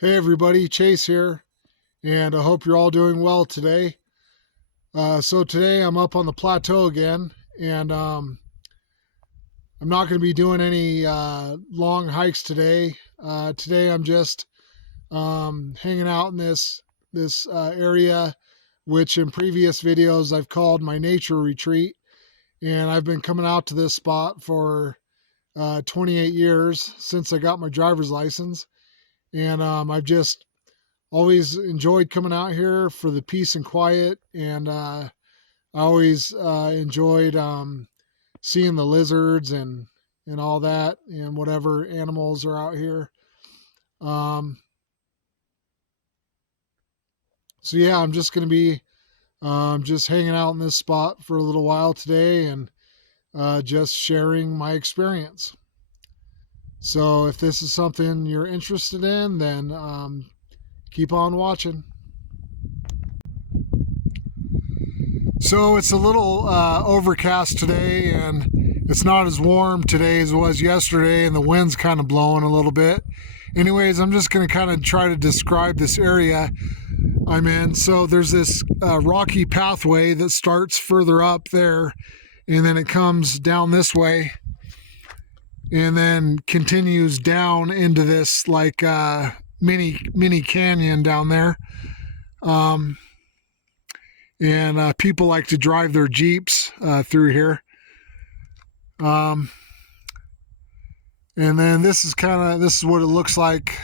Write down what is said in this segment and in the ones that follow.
Hey everybody, Chase here, and I hope you're all doing well today. So today I'm up on the plateau again, and I'm not going to be doing any long hikes today. Today I'm just hanging out in this area, which in previous videos I've called my nature retreat, and I've been coming out to this spot for 28 years since I got my driver's license, and I've just always enjoyed coming out here for the peace and quiet, and I always enjoyed seeing the lizards and all that, and whatever animals are out here. So yeah, I'm just going to be just hanging out in this spot for a little while today, and just sharing my experience. So if this is something you're interested in, then keep on watching. So it's a little overcast today, and it's not as warm today as it was yesterday, and the wind's kind of blowing a little bit. Anyways, I'm just going to kind of try to describe this area I'm in. So there's this rocky pathway that starts further up there, and then it comes down this way, and then continues down into this like mini canyon down there. And people like to drive their Jeeps through here. And then this is what it looks like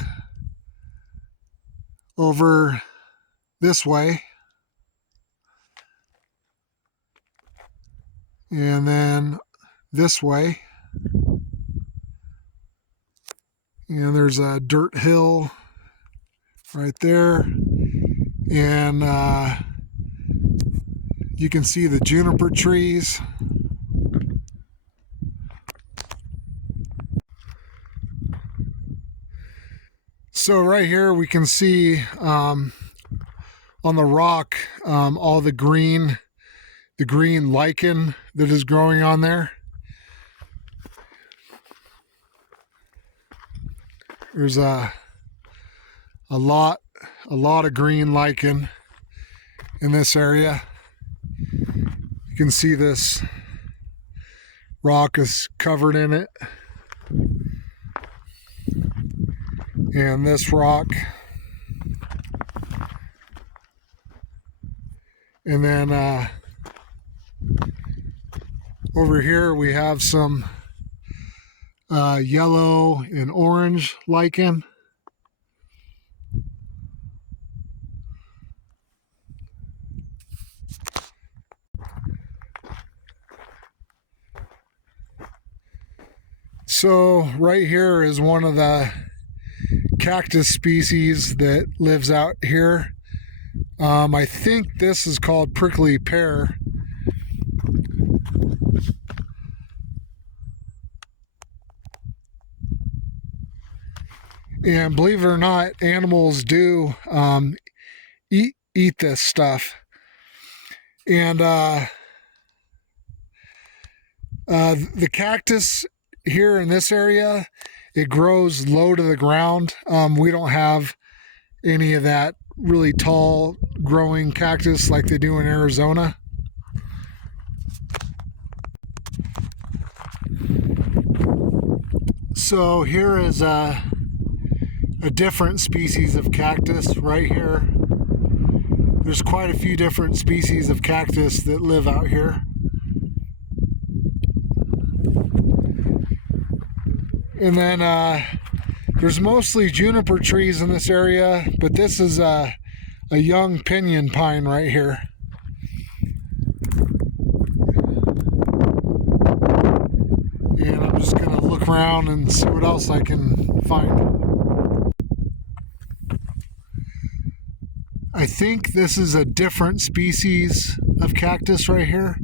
over this way. And then this way. And there's a dirt hill right there. And you can see the juniper trees. So right here we can see on the rock all the green lichen that is growing on there. There's a lot of green lichen in this area. You can see this rock is covered in it, and this rock, and then over here we have some yellow and orange lichen. So right here is one of the cactus species that lives out here. I think this is called prickly pear. And believe it or not, animals do eat this stuff. And the cactus here in this area, it grows low to the ground. We don't have any of that really tall growing cactus like they do in Arizona. So here is a different species of cactus right here. There's quite a few different species of cactus that live out here. And then there's mostly juniper trees in this area, but this is a young pinyon pine right here. And I'm just going to look around and see what else I can find. I think this is a different species of cactus right here.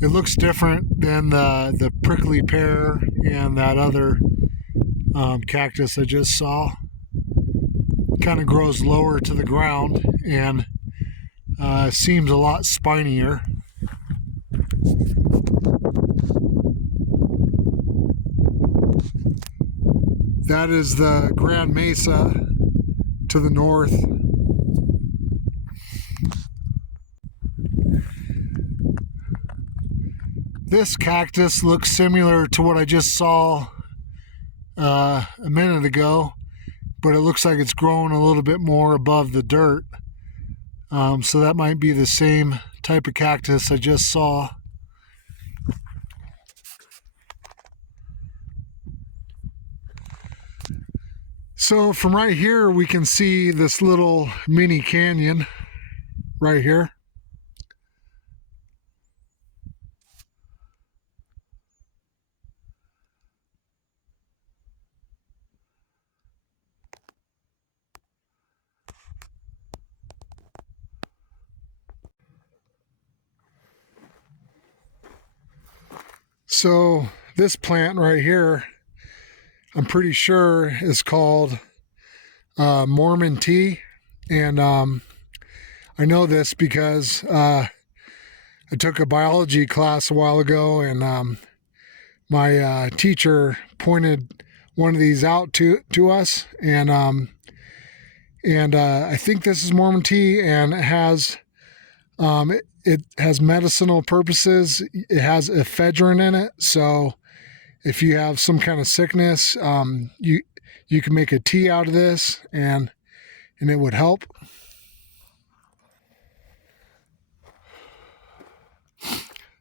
It looks different than the prickly pear and that other cactus I just saw. Kind of grows lower to the ground and seems a lot spinier. That is the Grand Mesa to the north. This cactus looks similar to what I just saw a minute ago, but it looks like it's growing a little bit more above the dirt. So that might be the same type of cactus I just saw. So from right here, we can see this little mini canyon right here. So this plant right here, I'm pretty sure is called Mormon tea. And I know this because I took a biology class a while ago, and my teacher pointed one of these out to us, and I think this is Mormon tea, and it has medicinal purposes. It has ephedrine in it, so if you have some kind of sickness, you can make a tea out of this, and it would help.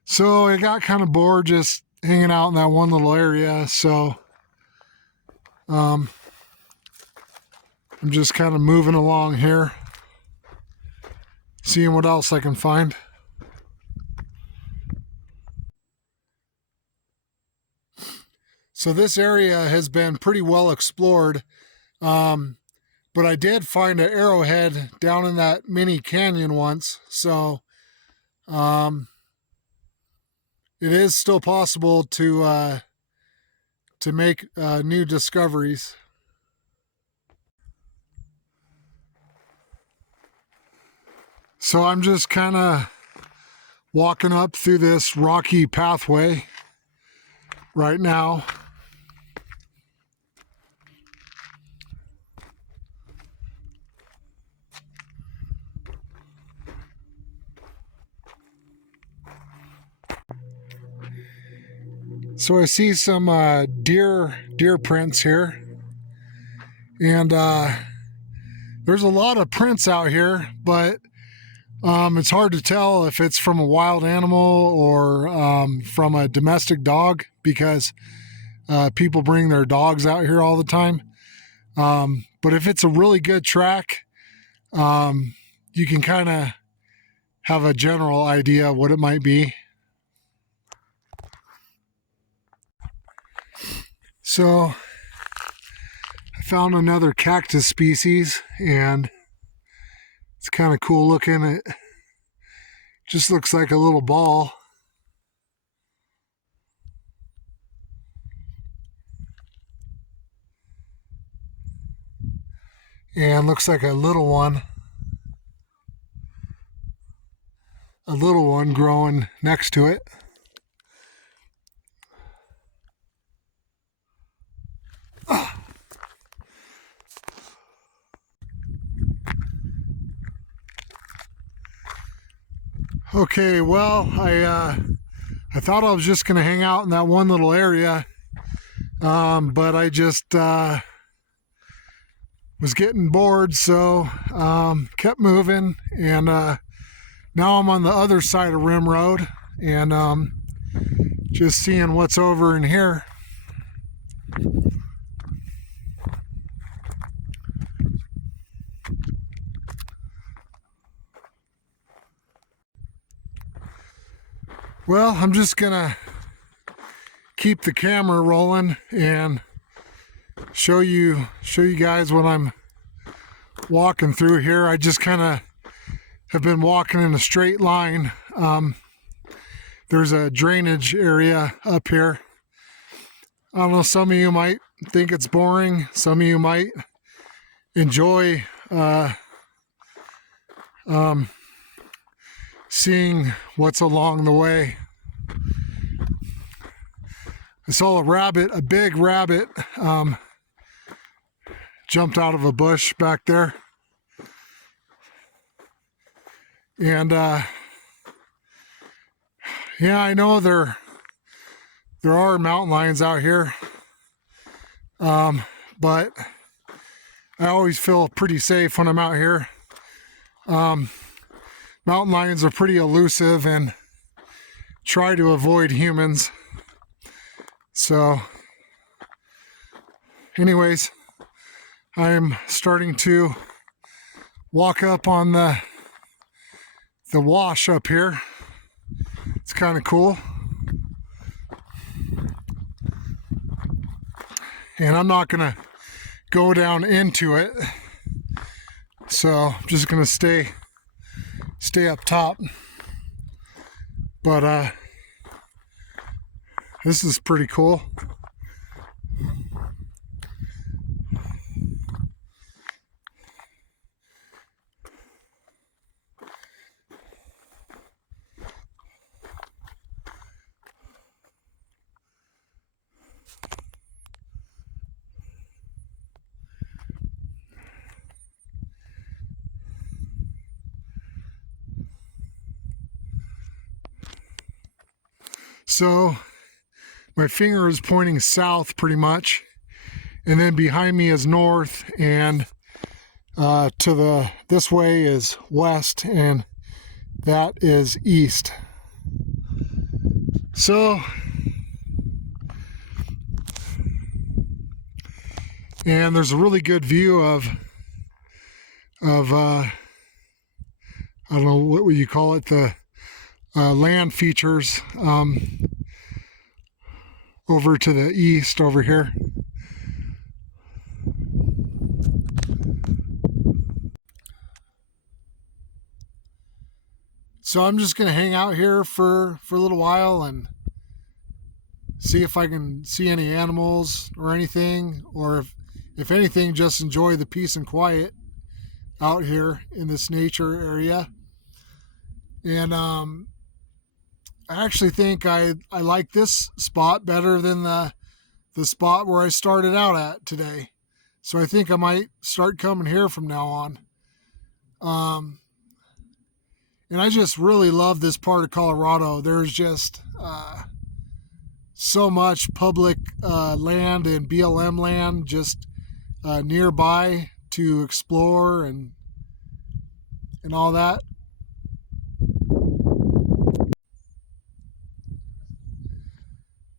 So I got kind of bored just hanging out in that one little area, so I'm just kind of moving along here, seeing what else I can find. So this area has been pretty well explored, but I did find an arrowhead down in that mini canyon once, so it is still possible to make new discoveries. So I'm just kind of walking up through this rocky pathway right now. So I see some deer prints here, and there's a lot of prints out here, but it's hard to tell if it's from a wild animal or from a domestic dog, because people bring their dogs out here all the time. But if it's a really good track, you can kind of have a general idea of what it might be. So I found another cactus species, and it's kind of cool looking. It just looks like a little ball. And looks like a little one growing next to it. Okay, well, I thought I was just gonna hang out in that one little area, but I just was getting bored, so kept moving, and now I'm on the other side of Rim Road, and just seeing what's over in here. Well, I'm just gonna keep the camera rolling and show you guys what I'm walking through here. I just kind of have been walking in a straight line. There's a drainage area up here. I don't know, some of you might think it's boring. Some of you might enjoy seeing what's along the way. I saw a big rabbit jumped out of a bush back there. And yeah, I know there are mountain lions out here, but I always feel pretty safe when I'm out here. Mountain lions are pretty elusive and try to avoid humans. So anyways, I'm starting to walk up on the wash up here. It's kind of cool. And I'm not gonna go down into it. So I'm just gonna stay up top. But this is pretty cool. So my finger is pointing south pretty much, and then behind me is north, and this way is west, and that is east. So, and there's a really good view of I don't know, what would you call it, the land features over to the east over here. So I'm just going to hang out here for a little while and see if I can see any animals or anything, or if anything, just enjoy the peace and quiet out here in this nature area. And I actually think I like this spot better than the spot where I started out at today. So I think I might start coming here from now on. And I just really love this part of Colorado. There's just so much public land and BLM land just nearby to explore and all that.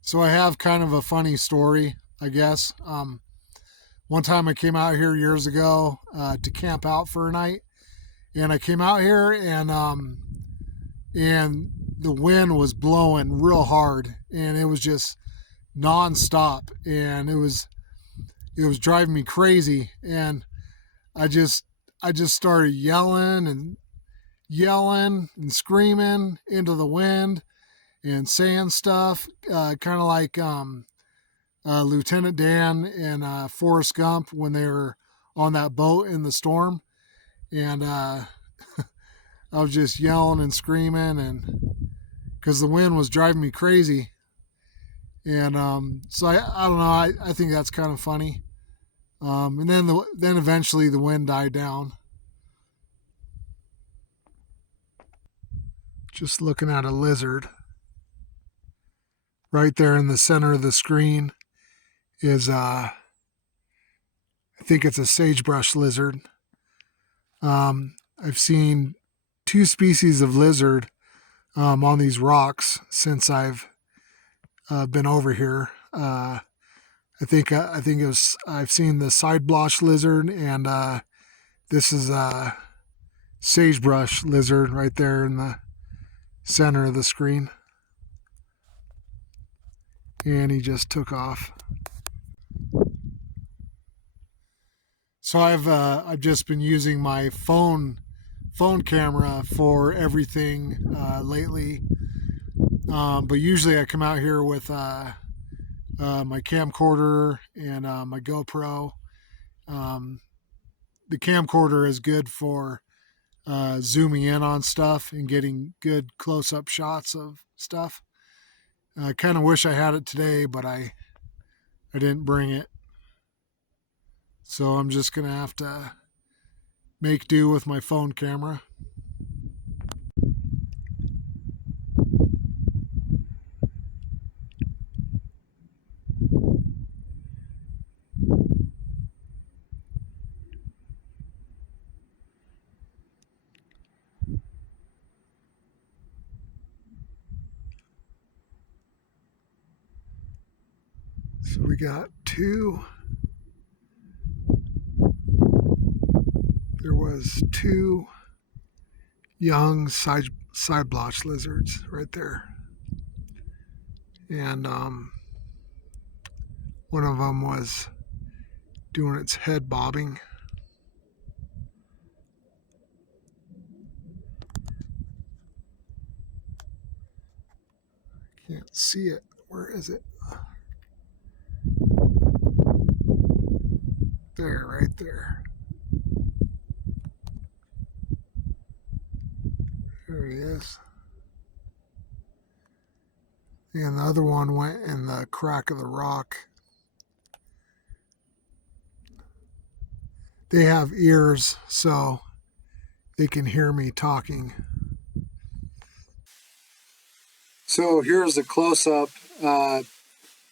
So I have kind of a funny story, I guess. One time I came out here years ago to camp out for a night, and I came out here and the wind was blowing real hard, and it was just nonstop, and it was driving me crazy, and I just started yelling and screaming into the wind and saying stuff, kind of like Lieutenant Dan and Forrest Gump when they were on that boat in the storm. And I was just yelling and screaming, and because the wind was driving me crazy. And so I don't know, I think that's kind of funny. And then eventually the wind died down. Just looking at a lizard. Right there in the center of the screen is I think it's a sagebrush lizard. I've seen 2 species of lizard on these rocks since I've been over here. I think it was, I've seen the side blotch lizard, and this is a sagebrush lizard right there in the center of the screen. And he just took off. So I've just been using my phone camera for everything lately, but usually I come out here with my camcorder and my GoPro. The camcorder is good for zooming in on stuff and getting good close-up shots of stuff. I kind of wish I had it today, but I didn't bring it. So I'm just gonna have to make do with my phone camera. So we got two. There was two young side blotch lizards right there, and one of them was doing its head bobbing. Can't see it. Where is it? There, right there. There he is. And the other one went in the crack of the rock. They have ears, so they can hear me talking. So here's a close-up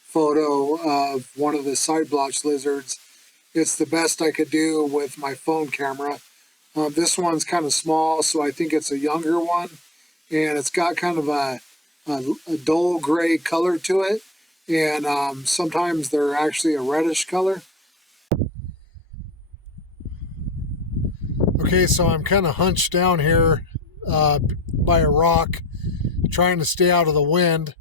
photo of one of the side blotch lizards. It's the best I could do with my phone camera. This one's kind of small, so I think it's a younger one, and it's got kind of a dull gray color to it, and sometimes they're actually a reddish color. Okay, so I'm kind of hunched down here by a rock, trying to stay out of the wind.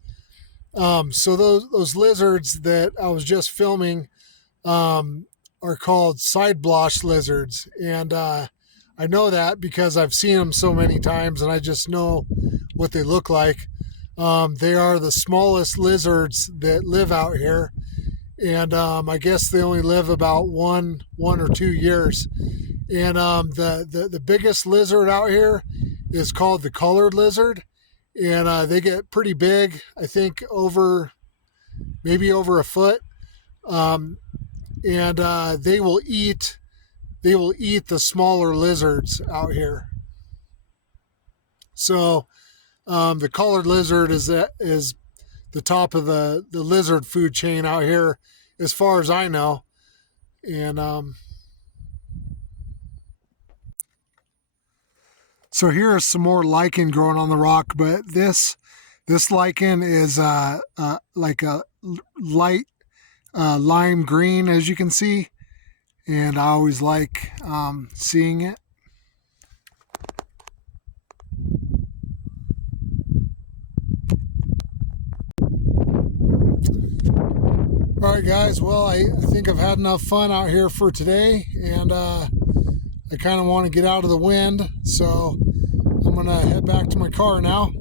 So those lizards that I was just filming are called side blotch lizards, and I know that because I've seen them so many times, and I just know what they look like. They are the smallest lizards that live out here, and I guess they only live about one or 2 years. And the biggest lizard out here is called the colored lizard, and they get pretty big. I think maybe over a foot, and they will eat the smaller lizards out here. So the colored lizard is the top of the lizard food chain out here, as far as I know, and so here is some more lichen growing on the rock, but this lichen is like a light lime green, as you can see, and I always like seeing it. All right, guys, well, I think I've had enough fun out here for today, and I kind of want to get out of the wind, so I'm going to head back to my car now.